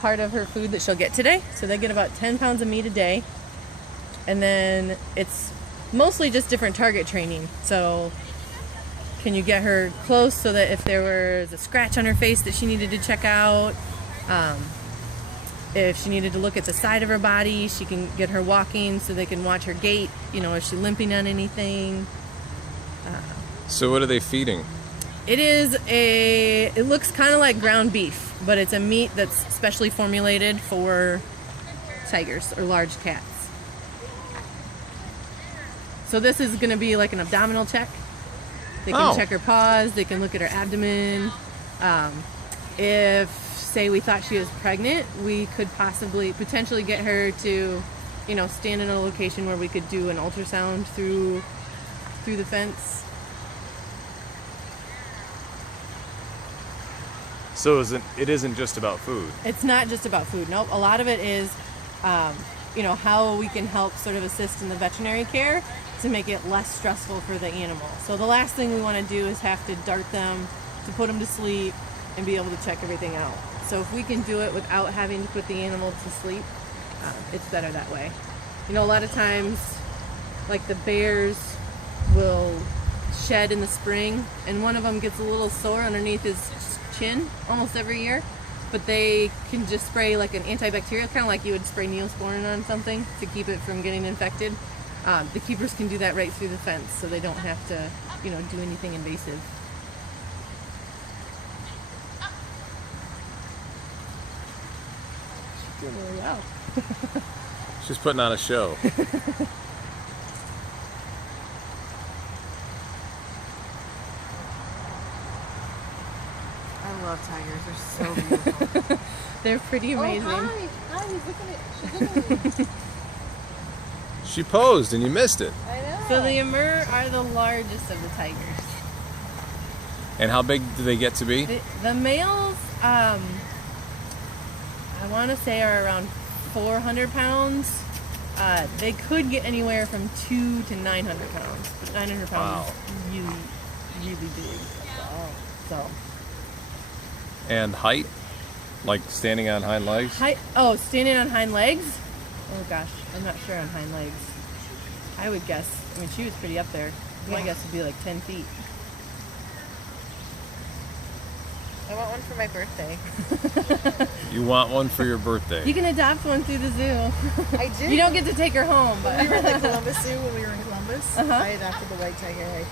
part of her food that she'll get today. So they get about 10 pounds of meat a day. And then it's mostly just different target training. So can you get her close so that if there was a scratch on her face that she needed to check out, if she needed to look at the side of her body, she can get her walking so they can watch her gait. You know, is she limping on anything? So what are they feeding? It looks kind of like ground beef, but it's a meat that's specially formulated for tigers or large cats. So this is going to be like an abdominal check. They can check her paws, they can look at her abdomen. If, say, we thought she was pregnant, we could potentially get her to, you know, stand in a location where we could do an ultrasound through the fence. So it isn't just about food? It's not just about food. Nope. A lot of it is, you know, how we can help sort of assist in the veterinary care to make it less stressful for the animal. So the last thing we want to do is have to dart them, to put them to sleep, and be able to check everything out. So if we can do it without having to put the animal to sleep, it's better that way. You know, a lot of times, like the bears will shed in the spring, and one of them gets a little sore underneath his chin almost every year, but they can just spray like an antibacterial, kind of like you would spray Neosporin on something to keep it from getting infected. The keepers can do that right through the fence, so they don't have to, you know, do anything invasive. She's doing really well. She's putting on a show. I love tigers. They're so beautiful. They're pretty amazing. Oh, hi. He's looking at you. She posed and you missed it. I know. So the Amur are the largest of the tigers. And how big do they get to be? The males, I want to say are around 400 pounds. They could get anywhere from 2 to 900 pounds. But 900 pounds is really, really big. Wow. So. And height? Like standing on hind legs? Standing on hind legs? Oh gosh, I'm not sure on hind legs. I would guess, I mean, she was pretty up there. My guess would be like 10 feet. I want one for my birthday. You want one for your birthday? You can adopt one through the zoo. I did. You don't get to take her home, but we were at the Columbus Zoo when we were in Columbus. I adopted the white tiger.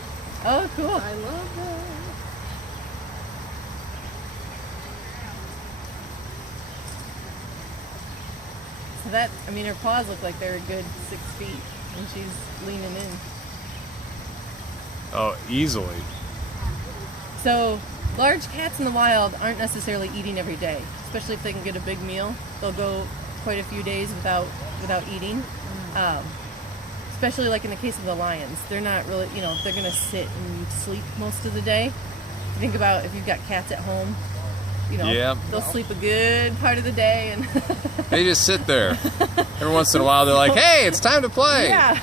Oh, cool. I love that. So that, I mean, her paws look like they're a good 6 feet, and she's leaning in. Oh, easily. So large cats in the wild aren't necessarily eating every day, especially if they can get a big meal. They'll go quite a few days without eating. Especially like in the case of the lions, they're not really, you know, they're gonna sit and sleep most of the day. Think about if you've got cats at home, you know, they'll sleep a good part of the day, and they just sit there. Every once in a while, they're like, "Hey, it's time to play." Yeah.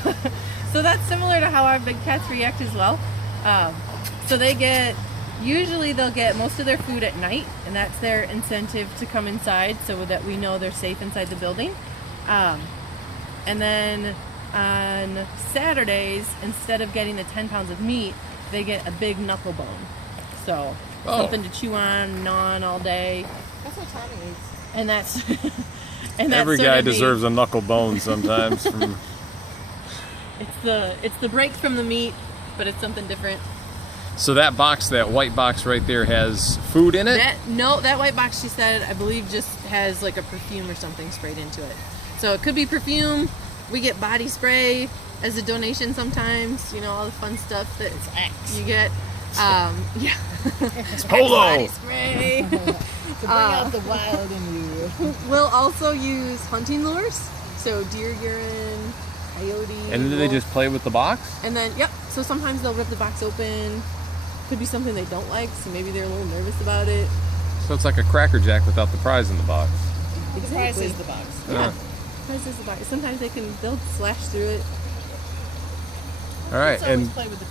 So that's similar to how our big cats react as well. So usually they'll get most of their food at night, and that's their incentive to come inside so that we know they're safe inside the building. And then on Saturdays, instead of getting the 10 pounds of meat, they get a big knuckle bone. So something to chew on, gnaw on all day. That's what Tommy eats. And that's every guy deserves a knuckle bone sometimes. It's the break from the meat, but it's something different. So that white box right there has food in it? That white box, she said, I believe just has like a perfume or something sprayed into it. So it could be perfume. We get body spray as a donation sometimes. You know, all the fun stuff that you get. Yeah. It's polo. Body spray. To bring out the wild in you. We'll also use hunting lures. So deer urine, coyote. And then they just play with the box? And then, so sometimes they'll rip the box open. Could be something they don't like, so maybe they're a little nervous about it. So it's like a Cracker Jack without the prize in the box. Exactly. The prize is the box. Yeah. The prize is the box. Sometimes they'll slash through it. All right, Let's always play with the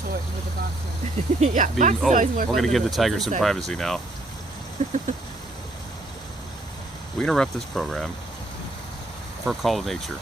box. Yeah, box is always more fun. We're going to give the tiger some privacy now. we interrupt this program for a call to nature.